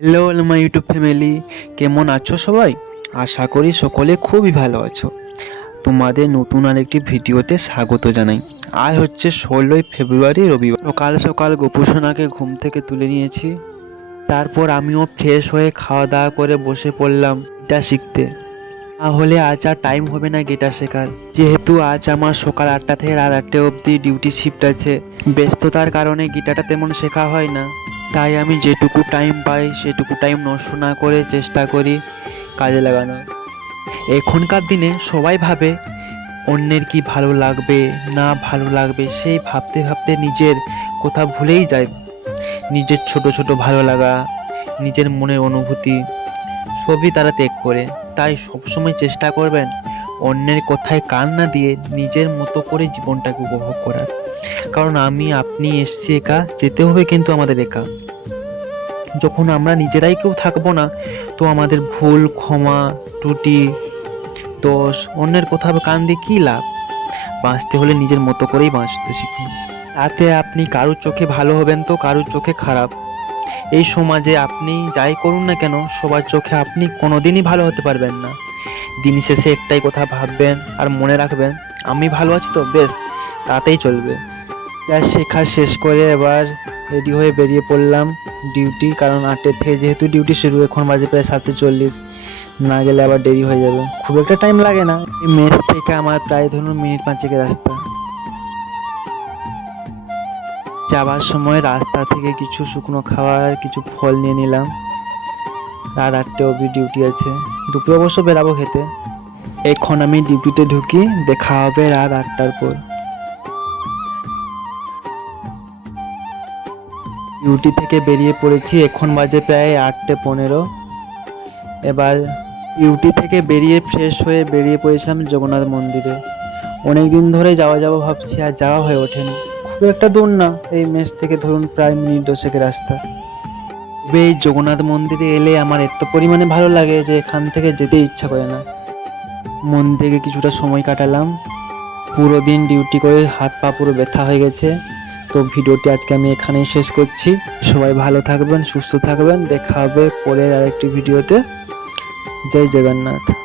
Hello আমার YouTube family কেমন আছো সবাই? আশা করি সকলে খুবই ভালো আছো। তোমাদের নতুন আরেকটি ভিডিওতে স্বাগত জানাই। আজ হচ্ছে ষোলোই ফেব্রুয়ারি, রবিবার। সকাল সকাল গোপুসোনাকে ঘুম থেকে তুলে নিয়েছি। তারপর আমিও ফ্রেশ হয়ে খাওয়া দাওয়া করে বসে পড়লাম গিটার শিখতে। তাহলে আজ আর টাইম হবে না গিটার শেখার। যেহেতু আজ আমার সকাল আটটা থেকে রাত আটটা অবধি ডিউটি শিফট আছে, ব্যস্ততার কারণে গিটারটা তেমন শেখা হয় না। তাই আমি যেটুকু টাইম পাই, সেটুকু টাইম নষ্ট না করে চেষ্টা করি কাজে লাগানোর। এখনকার দিনে সবাই ভাবে অন্যের কি ভালো লাগবে, না ভালো লাগবে, সেই ভাবতে ভাবতে নিজের কথা ভুলেই যায়। নিজের ছোট ছোট ভালো লাগা, নিজের মনের অনুভূতি, সবই তারা ত্যাগ করে। তাই সবসময় চেষ্টা করবেন অন্যের কথায় কান না দিয়ে নিজের মতো করে জীবনটাকে উপভোগ করার। কারণ আমি, আপনি এসছি একা, যেতে হবে কিন্তু আমাদের একা। যখন আমরা নিজেরাই কেউ থাকব না, তো আমাদের ভুল, ক্ষমা, ত্রুটি, দোষ, অন্যের কথা কান দিয়ে কী লাভ? বাঁচতে হলে নিজের মতো করেই বাঁচতে শিখুন। তাতে আপনি কারুর চোখে ভালো হবেন তো কারুর চোখে খারাপ। এই সমাজে আপনি যাই করুন না কেন, সবার চোখে আপনি কোনো দিনই ভালো হতে পারবেন না। দিন শেষে একটাই কথা ভাববেন আর মনে রাখবেন, আমি ভালো আছি তো, বেশ, তাতেই চলবে। যা শেখা শেষ করে এবার রেডি হয়ে বেরিয়ে পড়লাম। ডিউটি কারণ আটটার থেকে যেহেতু ডিউটি শুরু, এখন বাজে প্রায় সাতটা চল্লিশ। না গেলে আবার দেরি হয়ে যাবে। খুব একটা টাইম লাগে না। মেস থেকে আমার প্রায় ধরুন মিনিট পাঁচেকের রাস্তা। যাওয়ার সময় রাস্তা থেকে কিছু শুকনো খাবার, কিছু ফল নিয়ে নিলাম। রাত আটটা অবধি ডিউটি আছে। দুপুরে অবশ্য বেরাবো খেতে। এখন আমি ডিউটিতে ঢুকি, দেখা হবে রাত আটটার পর। ডিউটি থেকে বেরিয়ে পড়েছি, এখন বাজে প্রায় আটটে পনেরো। এবার ডিউটি থেকে বেরিয়ে ফ্রেশ হয়ে বেরিয়ে পড়েছিলাম জগন্নাথ মন্দিরে। অনেক দিন ধরে যাওয়া যাওয়া ভাবছি, আর যাওয়া হয়ে ওঠেনি। খুব একটা দূর না, এই মেস থেকে ধরুন প্রায় মিনিট দশেকের রাস্তা। তবে এই জগন্নাথ মন্দিরে এলে আমার এত পরিমাণে ভালো লাগে যে এখান থেকে যেতে ইচ্ছা করে না। মন্দিরে কিছুটা সময় কাটালাম। পুরো দিন ডিউটি করে হাত পা পুরো ব্যথা হয়ে গেছে। তো ভিডিওটি আজকে আমি এখানেই শেষ করছি। সবাই ভালো থাকবেন, সুস্থ থাকবেন। দেখা হবে পরের আরেকটি ভিডিওতে। জয় জগন্নাথ।